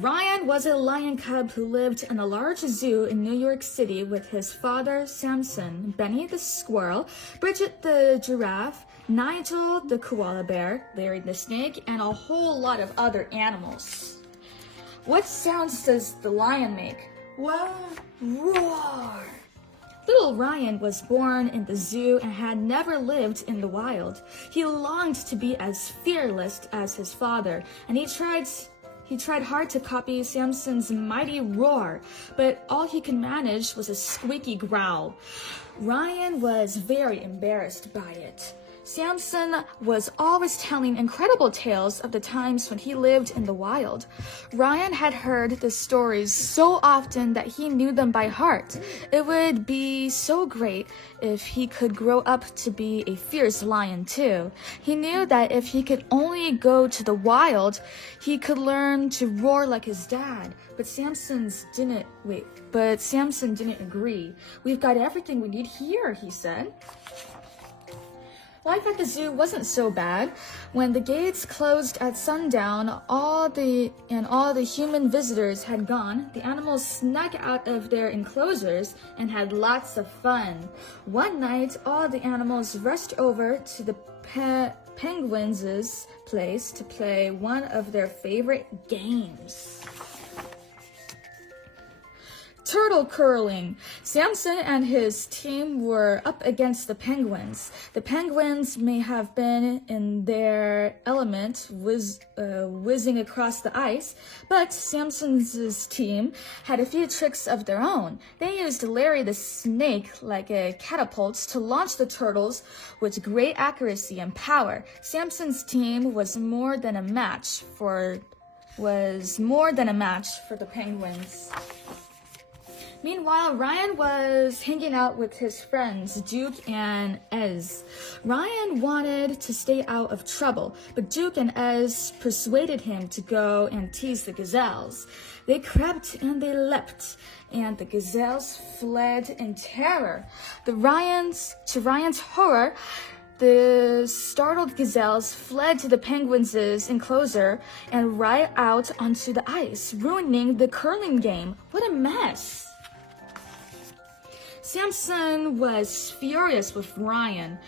Ryan was a lion cub who lived in a large zoo in New York City with his father, Samson, Benny the squirrel, Bridget the giraffe, Nigel the koala bear, Larry the snake, and a whole lot of other animals. What sounds does the lion make? Well, roar! Little Ryan was born in the zoo and had never lived in the wild. He longed to be as fearless as his father, and he tried hard to copy Samson's mighty roar, but all he could manage was a squeaky growl. Ryan was very embarrassed by it. Samson was always telling incredible tales of the times when he lived in the wild. Ryan had heard the stories so often that he knew them by heart. It would be so great if he could grow up to be a fierce lion too. He knew that if he could only go to the wild, he could learn to roar like his dad. But Samson didn't agree. "We've got everything we need here," he said. Life at the zoo wasn't so bad. When the gates closed at sundown, all the human visitors had gone, the animals snuck out of their enclosures and had lots of fun. One night, all the animals rushed over to the penguins' place to play one of their favorite games. Turtle curling. Samson and his team were up against the penguins. The penguins may have been in their element, whizzing across the ice, but Samson's team had a few tricks of their own. They used Larry the snake like a catapult to launch the turtles with great accuracy and power. Samson's team was more than a match for the penguins. Meanwhile, Ryan was hanging out with his friends, Duke and Ez. Ryan wanted to stay out of trouble, but Duke and Ez persuaded him to go and tease the gazelles. They crept and they leapt, and the gazelles fled in terror. To Ryan's horror, the startled gazelles fled to the penguins' enclosure and right out onto the ice, ruining the curling game. What a mess! Samson was furious with Ryan,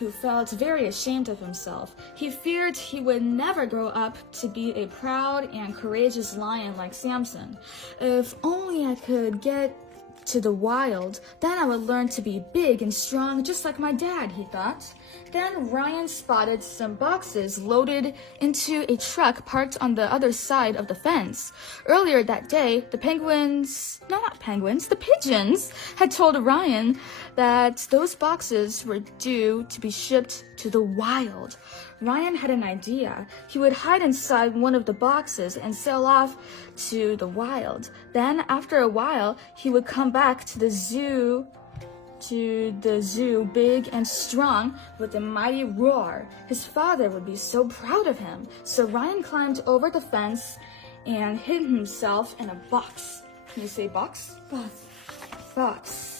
who felt very ashamed of himself. He feared he would never grow up to be a proud and courageous lion like Samson. If only I could get to the wild, then I would learn to be big and strong just like my dad, he thought. Then Ryan spotted some boxes loaded into a truck parked on the other side of the fence. Earlier that day, the pigeons had told Ryan that those boxes were due to be shipped to the wild. Ryan had an idea. He would hide inside one of the boxes and sail off to the wild. Then, after a while, he would come back to the zoo big and strong with a mighty roar. His father would be so proud of him. So Ryan climbed over the fence and hid himself in a box. Can you say box? Box.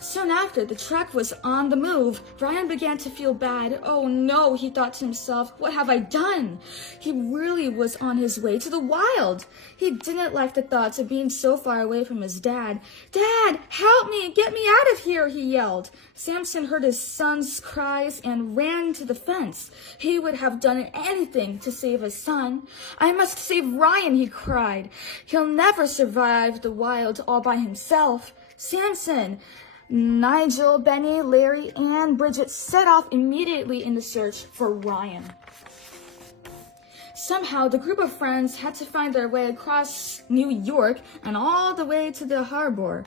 Soon after the truck was on the move, Ryan began to feel bad. "Oh no," he thought to himself, "what have I done?" He really was on his way to the wild. He didn't like the thoughts of being so far away from his dad. "Dad, help me! Get me out of here!" he yelled. Samson heard his son's cries and ran to the fence. He would have done anything to save his son. "I must save Ryan," he cried. "He'll never survive the wild all by himself." Samson, Nigel, Benny, Larry, and Bridget set off immediately in the search for Ryan. Somehow, the group of friends had to find their way across New York and all the way to the harbor.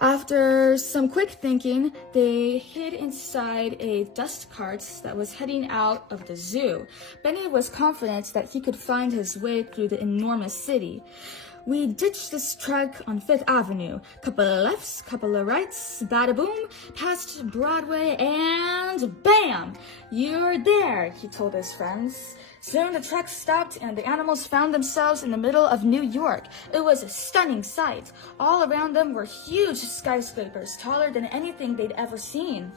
After some quick thinking, they hid inside a dust cart that was heading out of the zoo. Benny was confident that he could find his way through the enormous city. "We ditched this truck on Fifth Avenue. Couple of lefts, couple of rights, bada boom, past Broadway, and bam! You're there," he told his friends. Soon the truck stopped and the animals found themselves in the middle of New York. It was a stunning sight. All around them were huge skyscrapers, taller than anything they'd ever seen.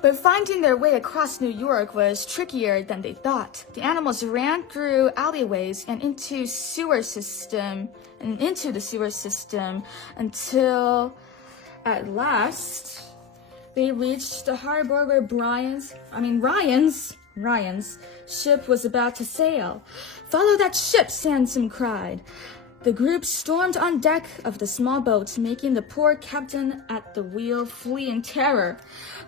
But finding their way across New York was trickier than they thought. The animals ran through alleyways and into the sewer system until at last they reached the harbor where Ryan's ship was about to sail. "Follow that ship," Samson cried. The group stormed on deck of the small boat, making the poor captain at the wheel flee in terror.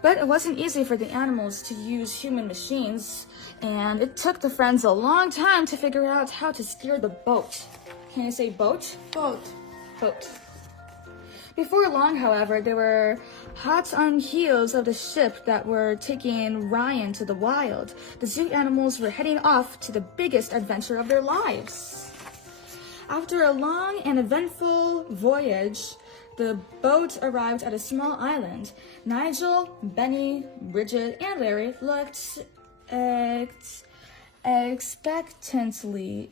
But it wasn't easy for the animals to use human machines, and it took the friends a long time to figure out how to steer the boat. Can you say boat? Boat. Boat. Before long, however, they were hot on heels of the ship that were taking Ryan to the wild. The zoo animals were heading off to the biggest adventure of their lives. After a long and eventful voyage, the boat arrived at a small island. Nigel, Benny, Bridget, and Larry looked expectantly,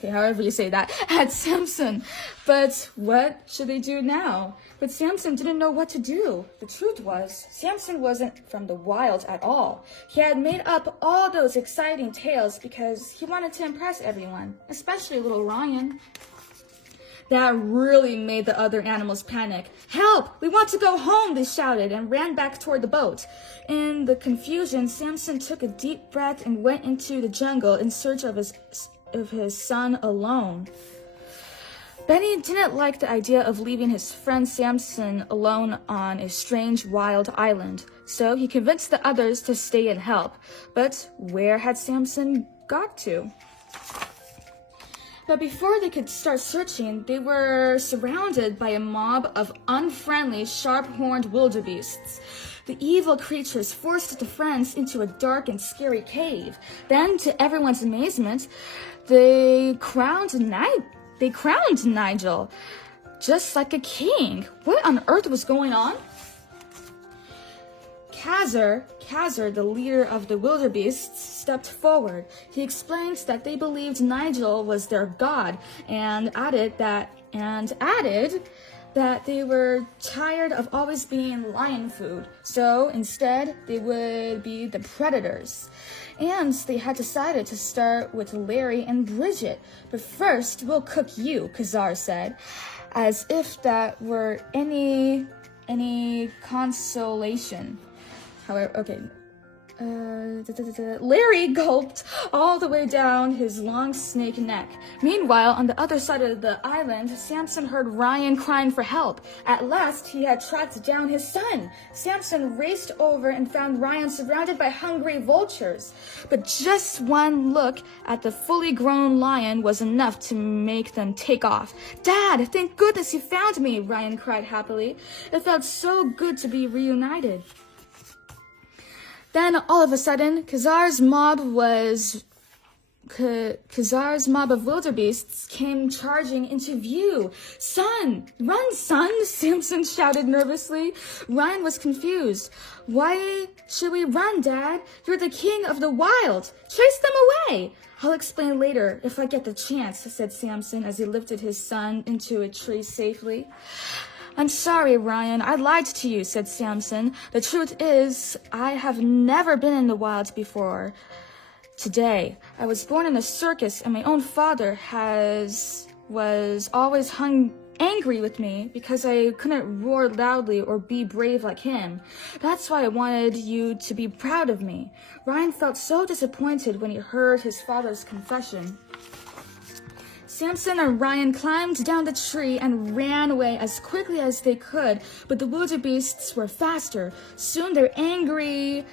however you say that, at Samson. But what should they do now? But Samson didn't know what to do. The truth was, Samson wasn't from the wild at all. He had made up all those exciting tales because he wanted to impress everyone, especially little Ryan. That really made the other animals panic. "Help! We want to go home!" they shouted and ran back toward the boat. In the confusion, Samson took a deep breath and went into the jungle in search of his son alone. Benny didn't like the idea of leaving his friend Samson alone on a strange wild island, so he convinced the others to stay and help. But where had Samson got to? But before they could start searching, they were surrounded by a mob of unfriendly, sharp-horned wildebeests. The evil creatures forced the friends into a dark and scary cave. Then, to everyone's amazement, they crowned Nigel, just like a king. What on earth was going on? Kazar, the leader of the wildebeests, stepped forward. He explained that they believed Nigel was their god, and added that they were tired of always being lion food, so instead they would be the predators. And they had decided to start with Larry and Bridget. "But first, we'll cook you," Kazar said, as if that were any consolation. However, Larry gulped all the way down his long snake neck. Meanwhile, on the other side of the island, Samson heard Ryan crying for help. At last, he had tracked down his son. Samson raced over and found Ryan surrounded by hungry vultures. But just one look at the fully grown lion was enough to make them take off. "Dad, thank goodness you found me," Ryan cried happily. It felt so good to be reunited. Then, all of a sudden, Kazar's mob of wildebeests came charging into view. "Son! Run, son!" Samson shouted nervously. Ryan was confused. "Why should we run, Dad? You're the king of the wild. Chase them away!" "I'll explain later if I get the chance," said Samson as he lifted his son into a tree safely. "I'm sorry, Ryan. I lied to you," said Samson. "The truth is, I have never been in the wild before today. I was born in a circus, and my own father was always angry with me because I couldn't roar loudly or be brave like him. That's why I wanted you to be proud of me." Ryan felt so disappointed when he heard his father's confession. Samson and Ryan climbed down the tree and ran away as quickly as they could, but the wildebeests were faster. Soon their angry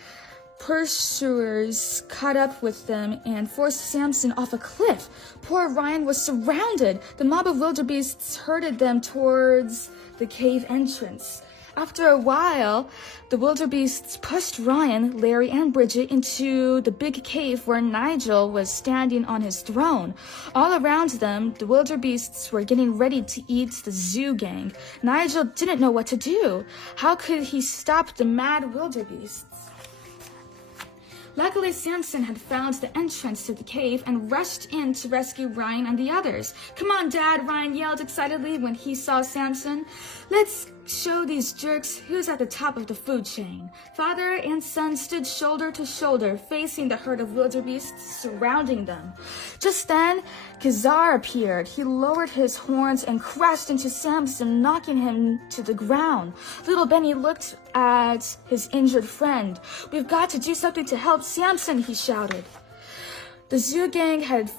pursuers caught up with them and forced Samson off a cliff. Poor Ryan was surrounded. The mob of wildebeests herded them towards the cave entrance. After a while, the wildebeests pushed Ryan, Larry, and Bridget into the big cave where Nigel was standing on his throne. All around them, the wildebeests were getting ready to eat the zoo gang. Nigel didn't know what to do. How could he stop the mad wildebeests? Luckily, Samson had found the entrance to the cave and rushed in to rescue Ryan and the others. "Come on, Dad," Ryan yelled excitedly when he saw Samson. show these jerks who's at the top of the food chain. Father and son stood shoulder to shoulder, facing the herd of wildebeests surrounding them. Just then, Khazar appeared. He lowered his horns and crashed into Samson, knocking him to the ground. Little Benny looked at his injured friend. "We've got to do something to help Samson," he shouted. The zoo gang had to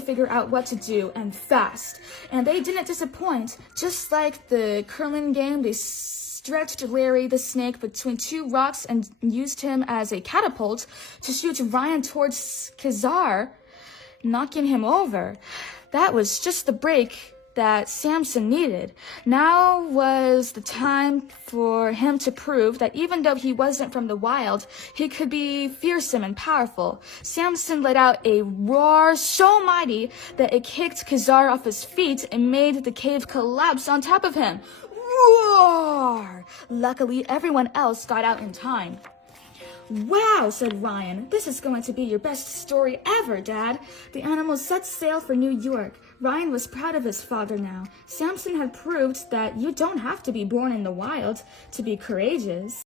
figure out what to do, and fast. And they didn't disappoint. Just like the curling game, they stretched Larry the snake between two rocks and used him as a catapult to shoot Ryan towards Khazar, knocking him over. That was just the break that Samson needed. Now was the time for him to prove that even though he wasn't from the wild, he could be fearsome and powerful. Samson let out a roar so mighty that it kicked Khazar off his feet and made the cave collapse on top of him. Roar! Luckily, everyone else got out in time. "Wow," said Ryan. "This is going to be your best story ever, Dad." The animals set sail for New York. Ryan was proud of his father now. Samson had proved that you don't have to be born in the wild to be courageous.